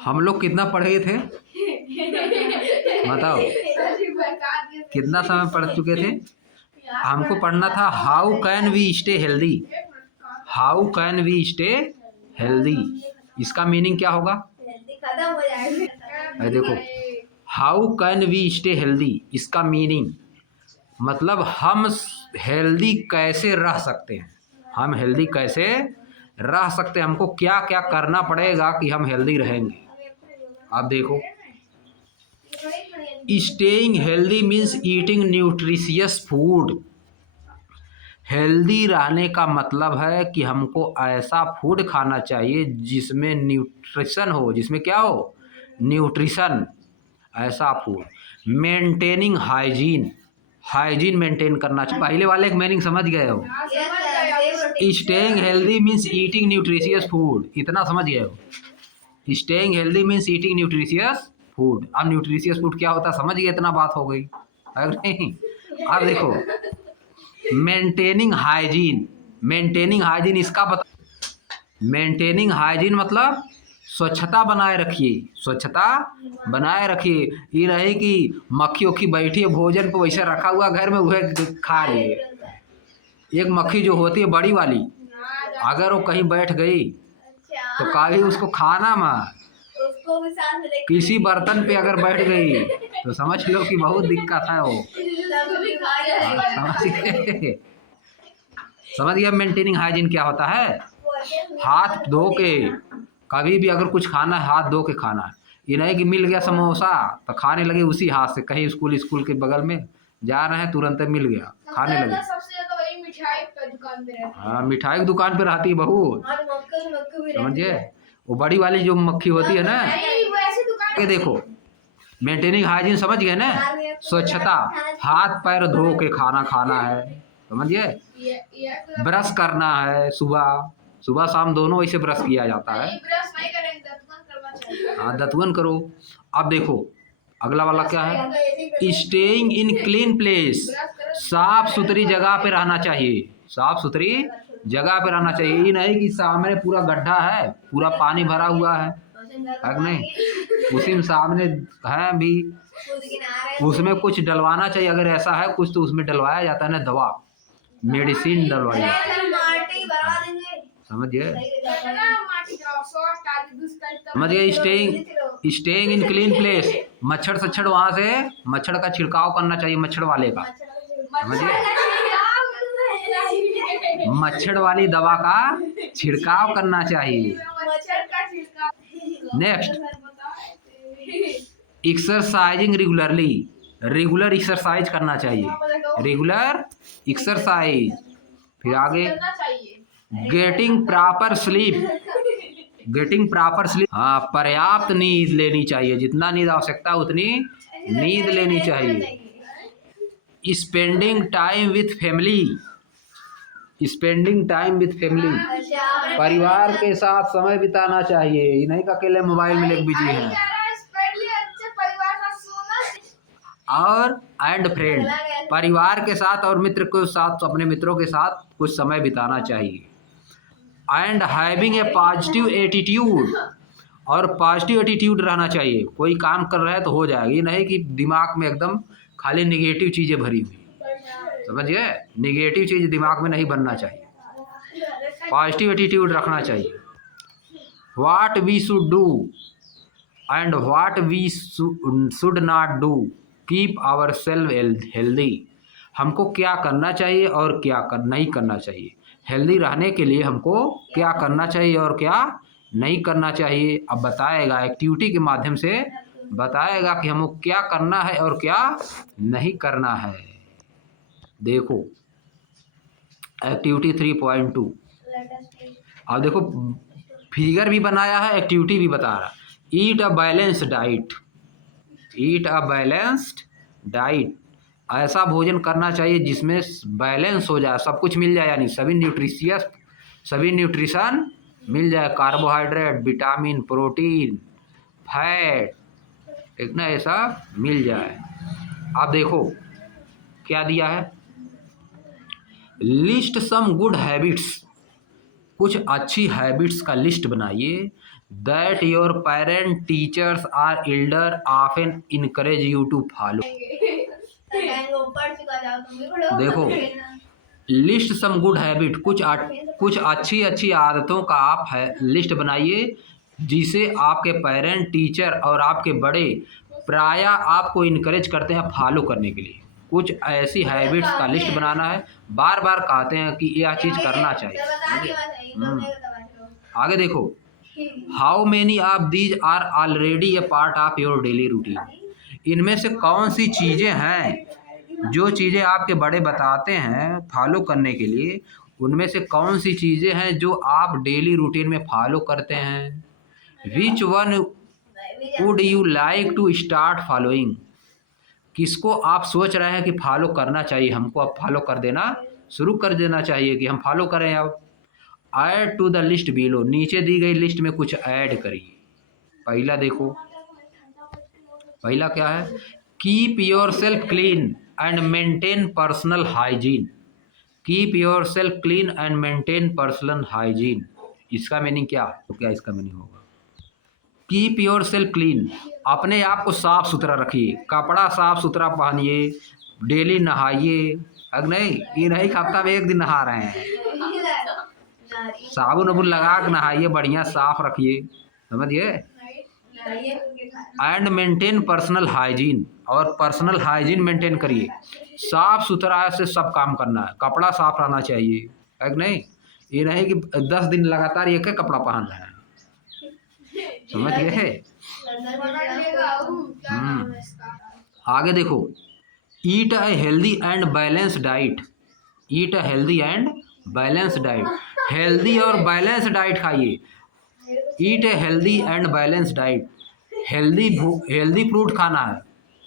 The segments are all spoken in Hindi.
हम लोग कितना पढ़े थे बताओ, कितना समय पढ़ चुके थे? हमको पढ़ना था how can we stay healthy. How can we stay healthy, इसका मीनिंग क्या होगा? अरे देखो, how can we stay healthy, इसका मीनिंग मतलब हम हेल्दी कैसे रह सकते हैं, हम हेल्दी कैसे रह सकते हैं, हमको क्या क्या करना पड़ेगा कि हम हेल्दी रहेंगे। आप देखो, staying healthy means eating nutritious food. Healthy रहने का मतलब है कि हमको ऐसा फूड खाना चाहिए जिसमें न्यूट्रिशन हो, जिसमें क्या हो? न्यूट्रिशन, ऐसा food. Maintaining hygiene, hygiene maintain करना चाहिए। पहले वाले एक मीनिंग समझ गए हो? Staying healthy means eating nutritious food, इतना समझ गए हो? Staying healthy means eating nutritious food. अब न्यूट्रिशियस फूड क्या होता है समझ गए, इतना बात हो गई है नहीं? अब देखो, मेंटेनिंग हाइजीन, मेंटेनिंग हाइजीन इसका बता, मेंटेनिंग हाइजीन मतलब स्वच्छता बनाए रखिए, स्वच्छता बनाए रखिए। ये रहे कि मक्खी उक्खी बैठी है भोजन पे वैसे रखा हुआ घर में, वह खा रही है। एक मक्खी जो होती है बड़ी वाली, अगर वो कहीं बैठ गई तो कभी उसको खाना मत, किसी बर्तन पे अगर बैठ गई तो समझ लो कि बहुत दिक्कत है वो। समझ गया मेंटेनिंग हाइजीन क्या होता है? हाथ धो के, कभी भी अगर कुछ खाना है हाथ धो के खाना है। ये नहीं कि मिल गया समोसा तो खाने लगे उसी हाथ से, कहीं स्कूल के बगल में जा रहे हैं तुरंत मिल गया खाने लगे। हाँ, मिठाई की दुकान पे रहती है बहुत, समझिए। वो बड़ी वाली जो मक्खी होती है ना, ये देखो मेंटेनिंग हाइजीन समझ गए ना? स्वच्छता, हाथ पैर धो के खाना खाना है, समझिए। ब्रश करना है, सुबह सुबह शाम दोनों ऐसे ब्रश किया जाता है। हाँ, दतवन करो। अब देखो अगला वाला क्या है? स्टेइंग इन क्लीन प्लेस, साफ सुथरी जगह पे रहना चाहिए, साफ सुथरी जगह पे रहना चाहिए। ये नहीं कि सामने पूरा गड्ढा है, पूरा पानी भरा हुआ है नहीं, उसी में सामने है भी, उसमें कुछ डलवाना चाहिए। अगर ऐसा है कुछ तो उसमें डलवाया जाता है ना, दवा मेडिसिन डलवाई जाती है, समझिए। समझिए, स्टेइंग इन क्लीन प्लेस, मच्छर सच्छर वहां से मच्छर का छिड़काव करना चाहिए, मच्छर वाले का, समझिए। मच्छर वाली दवा का छिड़काव करना चाहिए। Next, exercising regularly, regular exercise करना चाहिए, रेगुलर एक्सरसाइज। फिर आगे, getting proper sleep, getting proper sleep, हाँ, पर्याप्त नींद लेनी चाहिए, जितना नींद आवश्यकता उतनी नींद लेनी चाहिए। Spending time with family, spending time with family, परिवार के साथ समय बिताना चाहिए, ये नहीं कि अकेले मोबाइल में लेके बिजी हैं। और एंड फ्रेंड, परिवार के साथ और मित्र के साथ, अपने मित्रों के साथ कुछ समय बिताना चाहिए। And having a positive attitude, और पॉजिटिव एटीट्यूड रहना चाहिए। कोई काम कर रहा है तो हो जाएगा, ये नहीं कि दिमाग में एकदम खाली निगेटिव चीज़ें भरी हुई, समझिए। निगेटिव चीज़ दिमाग में नहीं बनना चाहिए, पॉजिटिव एटीट्यूड रखना चाहिए। What we should do and what we should not do, keep our self healthy. हमको क्या करना चाहिए और क्या नहीं करना चाहिए, हेल्दी रहने के लिए हमको क्या करना चाहिए और क्या नहीं करना चाहिए। अब बताएगा, एक्टिविटी के माध्यम से बताएगा कि हमको क्या करना है और क्या नहीं करना है। देखो एक्टिविटी 3.2, अब देखो फिगर भी बनाया है, एक्टिविटी भी बता रहा। Eat a balanced diet, eat a balanced diet, ऐसा भोजन करना चाहिए जिसमें बैलेंस हो जाए, सब कुछ मिल जाए, यानी सभी न्यूट्रिशन मिल जाए, कार्बोहाइड्रेट, विटामिन, प्रोटीन, फैट, ठीक ना, ऐसा मिल जाए। आप देखो क्या दिया है, लिस्ट सम गुड हैबिट्स, कुछ अच्छी हैबिट्स का लिस्ट बनाइए that your parent teachers or elder often encourage you to follow. देखो, लिस्ट सम गुड हैबिट, कुछ अच्छी अच्छी आदतों का आप लिस्ट बनाइए जिसे आपके पेरेंट, टीचर और आपके बड़े प्रायः आपको इनकरेज करते हैं फॉलो करने के लिए। कुछ ऐसी हैबिट्स का लिस्ट बनाना है, बार बार कहते हैं कि यह चीज़ करना चाहिए। आगे देखो, how many of these are already a part of your daily routine. इनमें से कौन सी चीज़ें हैं, जो चीज़ें आपके बड़े बताते हैं फॉलो करने के लिए, उनमें से कौन सी चीज़ें हैं जो आप डेली रूटीन में फॉलो करते हैं। Which one would you like to start following. किसको आप सोच रहे हैं कि फॉलो करना चाहिए, हमको अब फॉलो कर देना शुरू कर देना चाहिए कि हम फॉलो करें। अब add to the list below, नीचे दी गई लिस्ट में कुछ ऐड करिए। पहला देखो, पहला क्या है, keep your self clean and maintain personal hygiene. Keep your self clean and maintain personal hygiene, इसका मीनिंग क्या, तो क्या इसका मीनिंग होगा। कीप योर सेल्फ क्लीन, अपने आप को साफ सुथरा रखिए, कपड़ा साफ सुथरा पहनिए, डेली नहाइए। अगर नहीं, ये नहीं हफ्ता में एक दिन नहा रहे हैं, साबुन वाबुन लगा के नहाइए, बढ़िया साफ रखिए, समझिए। एंड मेंटेन पर्सनल हाइजीन, और पर्सनल हाइजीन मेंटेन करिए, साफ सुथरा से सब काम करना है, कपड़ा साफ रहना चाहिए, है कि नहीं। ये नहीं कि 10 दिन लगातार एक ही कपड़ा पहन रहे हैं, समझिए। आगे देखो, eat a healthy and balance diet. Eat a healthy and balance diet, healthy और बैलेंस डाइट खाइए। Eat a healthy and balance diet, healthy fruit खाना है,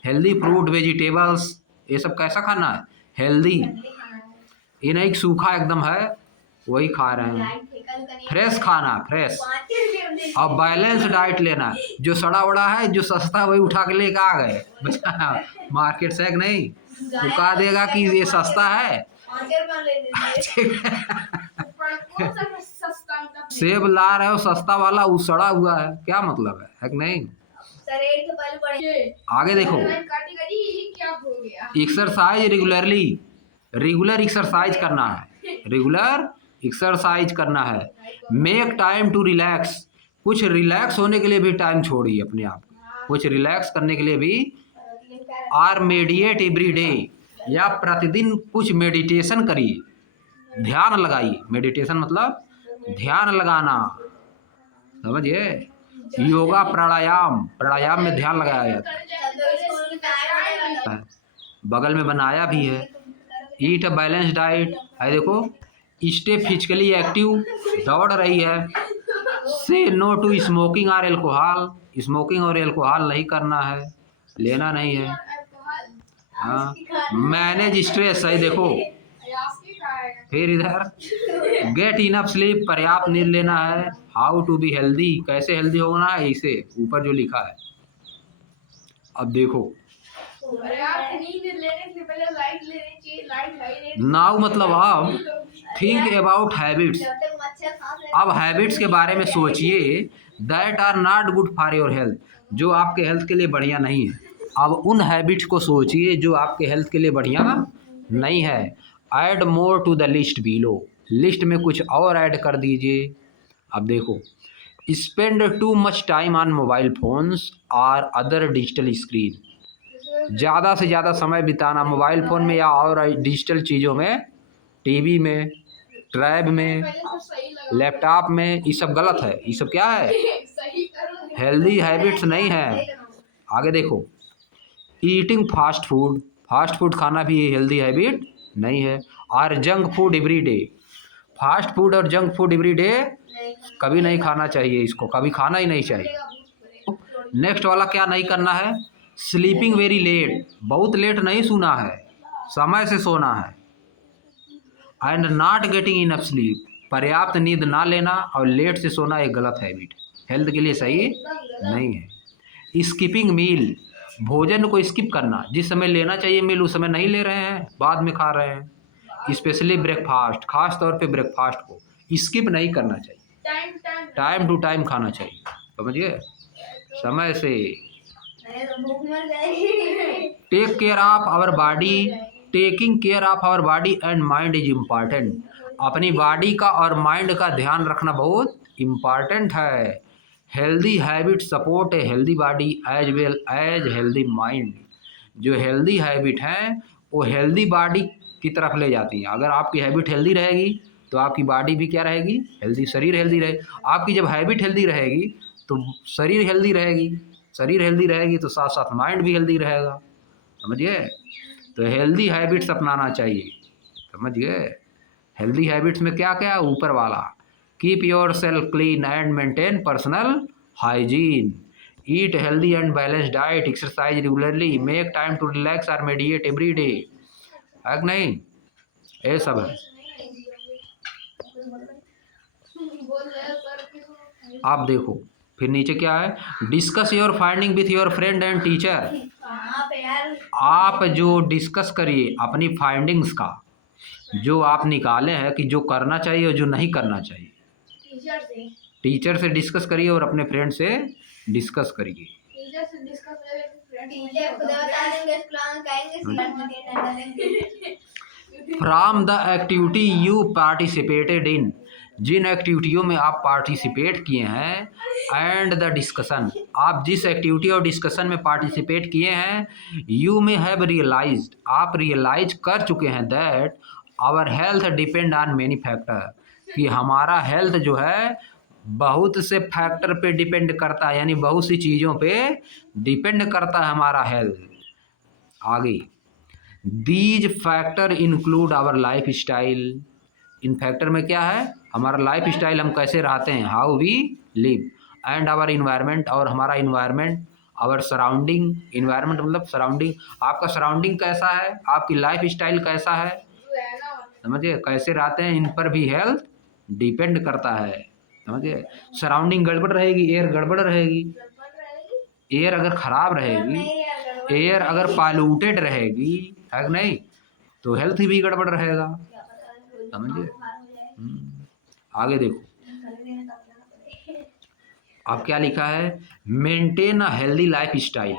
हेल्दी फ्रूट वेजिटेबल्स ये सब कैसा खाना है, हेल्दी। ये नहीं सूखा एकदम है वही खा रहे हैं, फ्रेश खाना, फ्रेश। और बैलेंस डाइट लेना है, जो सड़ा उड़ा है, जो सस्ता है वही उठा के लेके आ गए मार्केट से, नहीं वो कहा देगा कि ये सस्ता है। सेब ला रहे हो सस्ता वाला, वो सड़ा हुआ है, क्या मतलब है कि नहीं। आगे देखो, एक्सरसाइज रेगुलरली, रेगुलर एक्सरसाइज करना है, रेगुलर एक्सरसाइज करना है। मेक टाइम टू रिलैक्स, कुछ रिलैक्स होने के लिए भी टाइम छोड़िए अपने आप, कुछ रिलैक्स करने के लिए भी। आर मेडिटेट एवरी डे, या प्रतिदिन कुछ मेडिटेशन करिए, ध्यान लगाइए। मेडिटेशन मतलब ध्यान लगाना, समझिए। योगा प्राणायाम, प्राणायाम में ध्यान लगाया जाता है, बगल में बनाया भी है। ईट अ बैलेंस डाइट है, देखो, स्टे फिजिकली एक्टिव, दौड़ रही है। से नो टू स्मोकिंग और एल्कोहल, स्मोकिंग और एल्कोहल नहीं करना है, लेना नहीं है। हाँ, मैनेज स्ट्रेस है, देखो। फिर इधर गेट इनफ स्लीप, पर्याप्त नींद लेना है। हाउ टू बी हेल्दी, कैसे हेल्दी होना है, इसे ऊपर जो लिखा है। अब देखो, नाउ मतलब अब थिंक अबाउट हैबिट्स, अब हैबिट्स के बारे में सोचिए that are not good for your health, जो आपके हेल्थ के लिए बढ़िया नहीं है। अब उन हैबिट्स को सोचिए जो आपके हेल्थ के लिए बढ़िया नहीं है। Add more to the list below, list में कुछ और ऐड कर दीजिए। अब देखो, spend too much time on mobile phones और अदर डिजिटल स्क्रीन, ज़्यादा से ज़्यादा समय बिताना मोबाइल फ़ोन में या और डिजिटल चीज़ों में, टीवी में, टैब में, लैपटॉप में, ये सब गलत है, ये सब क्या है, हेल्दी हैबिट्स नहीं है। आगे देखो, eating fast food, fast food खाना भी हेल्दी हैबिट नहीं है। और junk food every day, fast food और जंक फूड एवरी डे कभी नहीं खाना चाहिए, इसको कभी खाना ही नहीं चाहिए। नेक्स्ट वाला क्या नहीं करना है, स्लीपिंग वेरी लेट, बहुत लेट नहीं सोना है, समय से सोना है। And not getting enough sleep, पर्याप्त नींद ना लेना और लेट से सोना एक गलत हैबिट, हेल्थ के लिए सही नहीं है। स्किपिंग मील, भोजन को स्किप करना, जिस समय लेना चाहिए मील उस समय नहीं ले रहे हैं, बाद में खा रहे हैं। स्पेशली ब्रेकफास्ट, खास तौर पे ब्रेकफास्ट को स्किप नहीं करना चाहिए। टाइम टू टाइम खाना चाहिए, समझिए, समय से। Take care of our body, taking care of our body and mind is important. अपनी बॉडी का और माइंड का ध्यान रखना बहुत इम्पॉर्टेंट है। Healthy habit support a healthy body as well as healthy mind. जो हेल्दी हैबिट हैं वो हेल्दी बॉडी की तरफ ले जाती हैं। अगर आपकी हैबिट हेल्दी रहेगी तो आपकी बॉडी भी क्या रहेगी, हेल्दी, शरीर हेल्दी रहे। आपकी जब हैबिट हेल्दी रहेगी तो शरीर हेल्दी रहेगी, शरीर हेल्दी रहेगी तो साथ साथ माइंड भी हेल्दी रहेगा, समझिए। तो हेल्दी हैबिट्स अपनाना चाहिए, समझिए। हेल्दी हैबिट्स में क्या क्या, ऊपर वाला, keep your self clean and maintain personal hygiene, eat healthy and balance diet, exercise regularly, make time to relax और मेडिटेट एवरी डे, है कि नहीं, ये सब है। आप देखो फिर नीचे क्या है, discuss your finding with your friend and teacher. आप जो डिस्कस करिए अपनी फाइंडिंग्स का, जो आप निकाले हैं कि जो करना चाहिए और जो नहीं करना चाहिए, टीचर से डिस्कस करिए और अपने फ्रेंड से डिस्कस करिए। From the activity you participated in, जिन एक्टिविटियों में आप पार्टिसिपेट किए हैं, एंड द डिस्कशन, आप जिस एक्टिविटी और डिस्कशन में पार्टिसिपेट किए हैं, यू में हैव रियलाइज्ड, आप रियलाइज कर चुके हैं that our health depend on many factor, कि हमारा हेल्थ जो है बहुत से फैक्टर पे डिपेंड करता है, यानी बहुत सी चीज़ों पे डिपेंड करता है हमारा हेल्थ। आगे, these factor include our life style, इन फैक्टर में क्या है, हमारा लाइफ स्टाइल, हम कैसे रहते हैं, how we live, and our environment, और हमारा इन्वायरमेंट, आवर सराउंडिंग, इन्वायरमेंट मतलब सराउंडिंग, आपका सराउंडिंग कैसा है, आपकी लाइफ स्टाइल कैसा है, समझिए, कैसे रहते हैं, इन पर भी हेल्थ डिपेंड करता है, समझिए। सराउंडिंग गड़बड़ रहेगी, एयर गड़बड़ रहेगी, एयर अगर खराब रहेगी, एयर अगर पॉल्यूटेड रहेगी, है कि नहीं, तो हेल्थ भी गड़बड़ रहेगा, समझिए। आगे देखो, अब क्या लिखा है, maintain a healthy life style,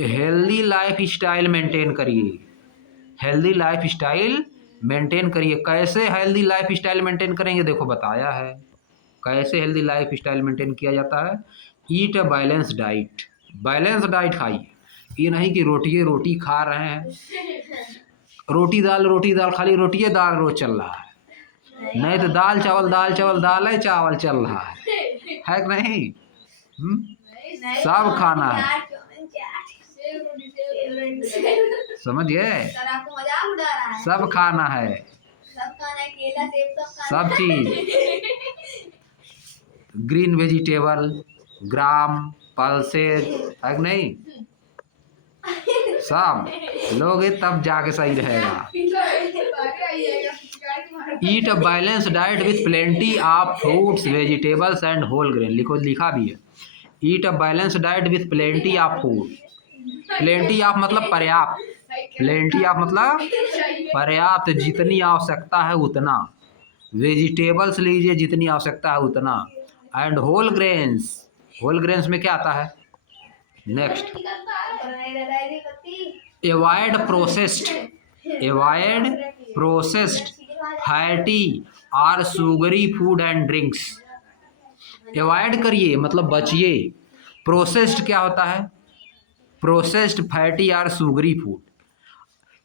healthy life style maintain करिए, हेल्दी लाइफ स्टाइल मेंटेन करिए। कैसे हेल्दी लाइफ स्टाइल मेंटेन करेंगे, देखो बताया है कैसे हेल्दी लाइफ स्टाइल मेंटेन किया जाता है। Eat a balance diet, balance diet खाइए, ये नहीं कि रोटी खा रहे हैं, रोटी दाल, खाली रोटी दाल रोज चल रहा है, नहीं तो दाल चावल दाल है चावल चल रहा है कि नहीं, सब खाना है, समझिए, सब खाना है, सब चीज, ग्रीन वेजिटेबल, ग्राम, पल्सेज, है कि नहीं, सब लोगे तब जाके सही रहेगा। Eat a balance diet with plenty of fruits vegetables and whole grain, लिखा भी है, eat a balance diet with plenty of food, plenty of मतलब पर्याप्त, प्लेंटी ऑफ मतलब पर्याप्त, जितनी आवश्यकता है उतना, वेजिटेबल्स लीजिए जितनी आवश्यकता है उतना, and whole grains, whole grains में क्या आता है, नेक्स्ट, एवॉइड प्रोसेस्ड फैटी और sugary food and drinks, avoid करिए मतलब बचिए। प्रोसेस्ड क्या होता है, प्रोसेस्ड फैटी और sugary food,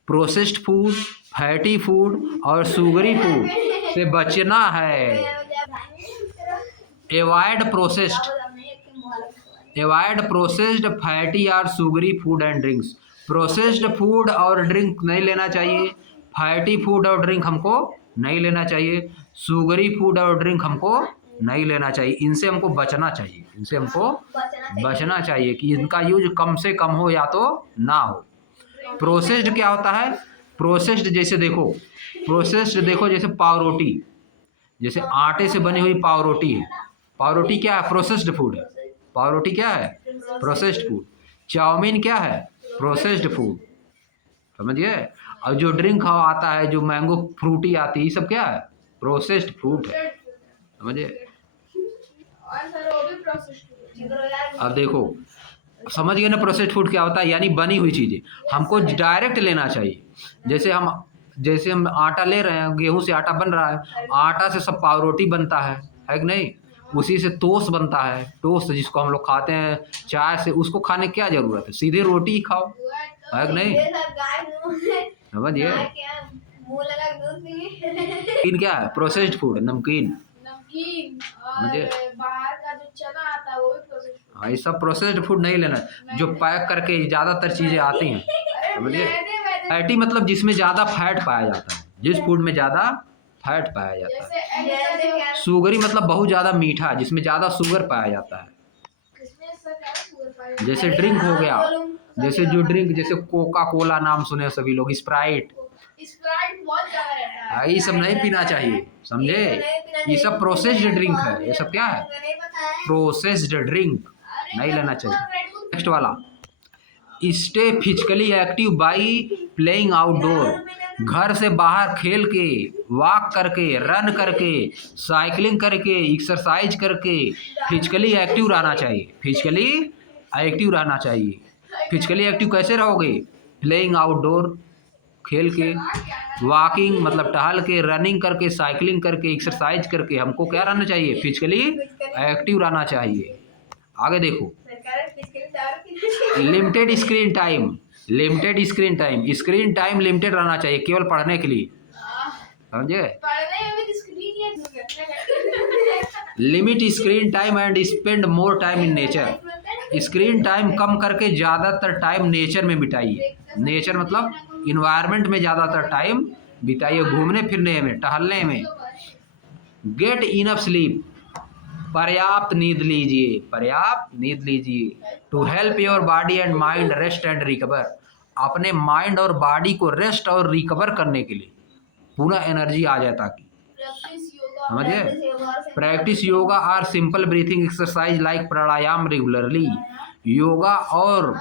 processed food, fatty food और शुगरी फूड से बचना है। एवॉइड प्रोसेस्ड फैटी और sugary food and drinks, processed food और ड्रिंक नहीं लेना चाहिए, फैटी फूड और ड्रिंक हमको नहीं लेना चाहिए, शुगरी फूड और ड्रिंक हमको नहीं लेना चाहिए, इनसे हमको बचना चाहिए, इनसे हमको बचना चाहिए कि इनका यूज कम से कम हो या तो ना हो। प्रोसेस्ड क्या होता है, प्रोसेस्ड जैसे देखो, प्रोसेस्ड देखो जैसे पाव रोटी, जैसे आटे से बनी हुई पाव रोटी है, पाव रोटी क्या है, प्रोसेस्ड फूड है, पाव रोटी क्या है, प्रोसेस्ड फूड, चाउमीन क्या है, प्रोसेस्ड फूड, समझिए। और जो ड्रिंक आता है, जो मैंगो फ्रूटी आती है, ये सब क्या है, प्रोसेस्ड फूड है, समझे। और सर वो भी प्रोसेस्ड। अब देखो, समझ गए ना प्रोसेस्ड फूड क्या होता है, यानी बनी हुई चीज़ें हमको डायरेक्ट लेना चाहिए। जैसे हम आटा ले रहे हैं, गेहूं से आटा बन रहा है, आटा से सब पावरोटी बनता है कि नहीं। उसी से टोस्ट बनता है, टोस्ट जिसको हम लोग खाते हैं चाय से, उसको खाने की क्या जरूरत है, सीधे रोटी ही खाओ, है कि नहीं। समझिए। नमकीन क्या है, प्रोसेस्ड फूड, नमकीन। नमकीन मुझे और बाहर का जो चना आता है वो भी प्रोसेस्ड। हाँ, ये सब प्रोसेस्ड फूड नहीं लेना, जो पैक करके ज़्यादातर चीज़ें आती हैं। समझिए। फैटी मतलब जिसमें ज़्यादा फैट पाया जाता है, जिस फूड में ज़्यादा फैट पाया जाता है। शुगरी मतलब बहुत ज़्यादा मीठा, जिसमें ज़्यादा शुगर पाया जाता है। जैसे ड्रिंक हो गया, जैसे कोका कोला नाम सुने सभी लोग, स्प्राइट बहुत ज्यादा रहता है। ये सब नहीं पीना चाहिए, समझे। ये सब प्रोसेस्ड ड्रिंक है, ये सब क्या है, प्रोसेस्ड ड्रिंक नहीं लेना चाहिए। नेक्स्ट वाला, stay physically active by playing outdoor, घर से बाहर खेल के, वॉक करके, रन करके, साइकिलिंग करके, एक्सरसाइज करके फिजिकली एक्टिव रहना चाहिए। फिजिकली एक्टिव रहना चाहिए। फिजिकली एक्टिव कैसे रहोगे, प्लेइंग आउटडोर, खेल के, वॉकिंग मतलब टहल के, रनिंग करके, साइकिलिंग करके, एक्सरसाइज करके हमको क्या रहना चाहिए, फिजिकली एक्टिव रहना चाहिए। आगे देखो, limited screen time, screen time limited रहना चाहिए, केवल पढ़ने के लिए, समझे। Limit screen time and spend more time in nature, screen time कम करके ज़्यादातर टाइम नेचर में बिताइए। नेचर मतलब इन्वायरमेंट में ज़्यादातर टाइम बिताइए, घूमने फिरने में, टहलने में। गेट इनफ स्लीप, पर्याप्त नींद लीजिए, पर्याप्त नींद लीजिए। To help your body and mind rest and recover, अपने माइंड और बॉडी को रेस्ट और रिकवर करने के लिए, पूरा एनर्जी आ जाए ताकि, समझिए। प्रैक्टिस योगा और simple breathing exercise like pranayama regularly, yoga और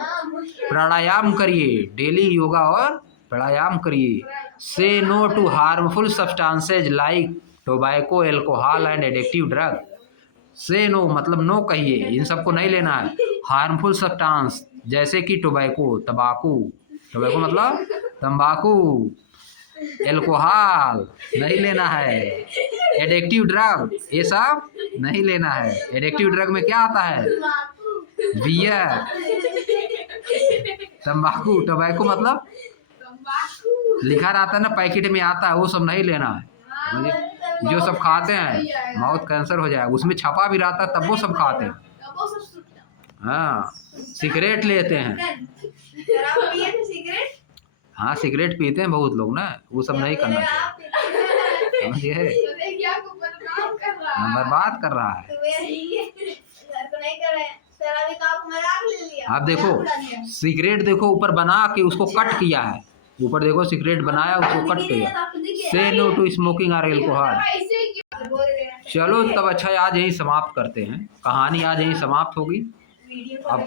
प्राणायाम करिए, डेली योगा और प्राणायाम करिए। Say no to harmful substances like tobacco, alcohol and addictive drug. Say no मतलब नो कहिए, इन सबको नहीं लेना है। हार्मफुल सब्सटेंस जैसे कि टोबैको, तंबाकू, टोबैको मतलब तंबाकू, एल्कोहल नहीं लेना है, एडिक्टिव ड्रग ये सब नहीं लेना है। एडिक्टिव ड्रग में क्या आता है, बियर, तंबाकू, टोबैको मतलब लिखा रहता है ना, पैकेट में आता है, वो सब नहीं लेना है। जो सब खाते हैं माउथ कैंसर हो जाएगा, उसमें छपा भी रहता है, तब वो सब खाते हैं। हाँ, सिगरेट लेते हैं, हाँ सिगरेट पीते हैं बहुत लोग ना, वो सब नहीं करना चाहिए, समझिए। बर्बाद कर रहा है। आप देखो सिगरेट, देखो ऊपर बना के उसको कट किया है, ऊपर देखो सिगरेट बनाया उसको कट किया। से नो टू स्मोकिंग और एल्कोहल। चलो तब अच्छा, आज यहीं समाप्त करते हैं, कहानी आज यहीं समाप्त होगी। अब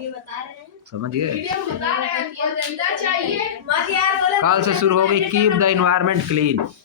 समझिए, कल से शुरू होगी कीप द एनवायरनमेंट क्लीन।